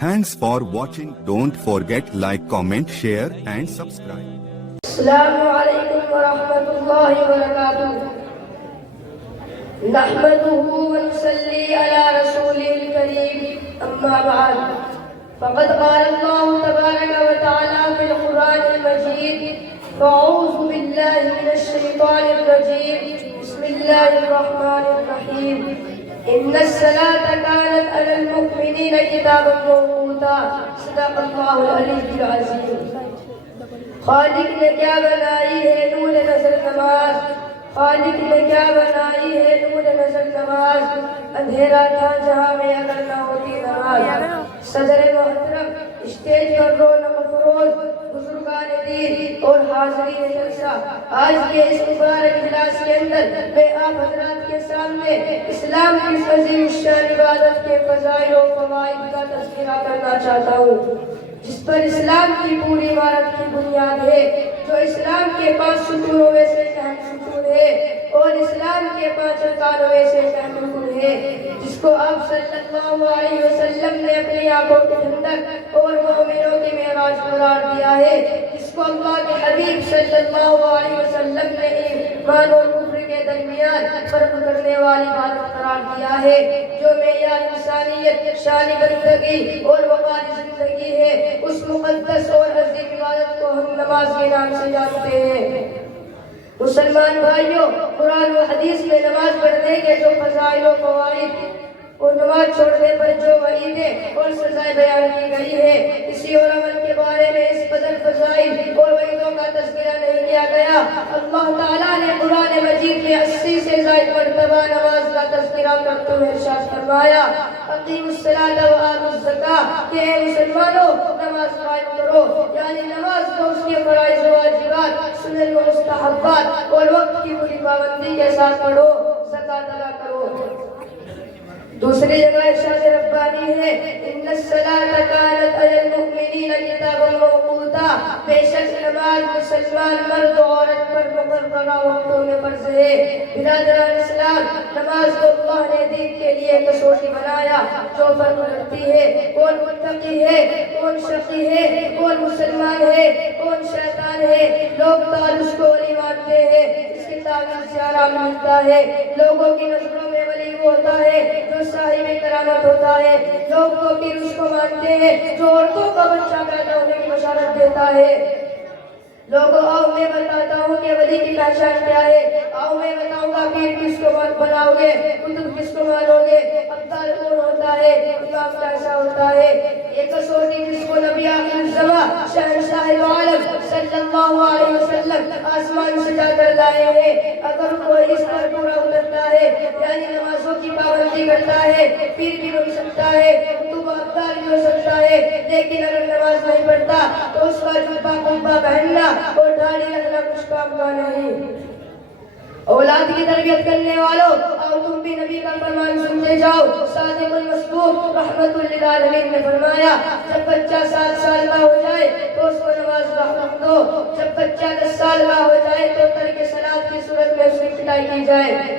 Thanks for watching. Don't forget like, comment, share and subscribe. السلام علیکم ورحمۃ اللہ وبرکاتہ نحمده ونصلي على رسوله الكريم اما بعد فقد قال الله تبارك وتعالى في القرآن المجيد فاعوذ بالله من الشيطان الرجيم بسم الله الرحمن الرحيم ان الصلاة كانت على المؤمنين كتابا موقوتا صدق الله العلي العظيم. خالق نے کیا بنائی ہے نور نظر نماز، خالق نے کیا بنائی ہے نور نظر نماز، اندھیرا تھا جہاں میں اگر نہ ہوتی نماز. صدر محترم، اسٹیج پر رونق فروز بزرگان دین اور حاضرین جلسہ، آج کے اس مبارک اجلاس کے اندر میں آپ حضرات کے سامنے اسلام کی عظیم الشان عبادت کے فضائل و فوائد کا تذکرہ کرنا چاہتا ہوں، جس پر اسلام کی پوری عمارت کی بنیاد ہے، جو اسلام کے 5 ستونوں میں سے اہم ستون ہے اور اسلام کے 5 ارکانوں میں سے اہم رکن ہے، جس کو آپ صلی اللہ علیہ وسلم نے اپنی آنکھوں کی ٹھنڈک اور مومنوں کی معراج قرار دیا ہے، جس کو اللہ کے حبیب صلی اللہ علیہ وسلم نے ایمان اور کفر کے درمیان فرق کرنے والی بات قرار دیا ہے، جو معیار انسانیت، شان بندگی اور وقار زندگی ہے. اس مقدس اور عظیم عبادت کو ہم نماز کے نام سے جانتے ہیں. مسلمان بھائیوں، قرآن و حدیث میں نماز پڑھنے کے جو فضائل و فوائد اور نماز چھوڑنے پر جو وعیدیں اور سزائیں بیان کی گئی ہے، اسی اور عمل کے بارے میں اس قدر فضائل اور وعیدوں کا تذکرہ نہیں کیا گیا. اللہ تعالیٰ نے قرآن مجید میں 80 سے زائد مرتبہ نماز کا تذکرہ کرتے ہوئے ارشاد فرمایا اقیموا الصلاۃ وآتوا الزکاۃ، کہ اے مسلمانوں نماز قائم کرو، یعنی نماز کو اس کے فرائض و واجبات، سنن و مستحبات اور وقت کی پوری پابندی کے ساتھ پڑھو، زکوٰۃ ادا کرو. دوسری جگہ ارشاد ربانی ہے ان الصلاۃ کانت علی المؤمنین کتابا موقوتا، بے شک نماز مسلمان مرد و عورت پر مقررہ وقتوں میں فرض ہے. برادران اسلام، نماز کو اللہ نے دین کے لیے کسوٹی بنایا جو فرق رکھتی ہے کون متقی ہے، کون شقی ہے، کون مسلمان ہے، کون شیطان ہے. لوگ تعلق کو ولی مانتے ہیں، اس کے تعلق سے آرام ملتا ہے. لوگوں کی نظروں میں ولی وہ ہوتا ہے جو صاحب کرامت ہوتا ہے. لوگ تو پھر اس کو مانتے ہیں جو عورتوں کا بچہ پیدا ہونے کی بشارت دیتا ہے. لوگوں، آؤ میں بتاتا ہوں کہ ولی کی پہچان کیا ہے. آؤ میں بتاؤں گا پیر کس کو بناؤ گے، کتب کس کو مانو گے، ابدال کون ہوتا ہے، امام کیسا ہوتا ہے. ایک کسوٹی جس کو نبی آخر الزمان شہنشاہ عالم صلی اللہ علیہ وسلم آسمان سے جا کر لائے ہیں، اگر کوئی اس پر پورا اترتا ہے، یعنی نمازوں کی پابندی کرتا ہے، پیر بھی بن سکتا ہے، کتب ابدال بھی ہو سکتا ہے، لیکن اگر نماز نہیں پڑھتا تو اس کا جبہ قبہ پہننا اور داڑھی رکھنا کچھ کام کا نہیں. اولاد کی تربیت کرنے والوں، آؤ تم بھی نبی کا فرمان سنتے جاؤ. صادق المصدوق رحمت للعالمین نے فرمایا جب بچہ 7 سال کا ہو جائے تو اس کو نماز کا حکم دو، جب بچہ 10 سال کا ہو جائے تو ترک صلاۃ کی صورت میں اس کی پٹائی کی جائے.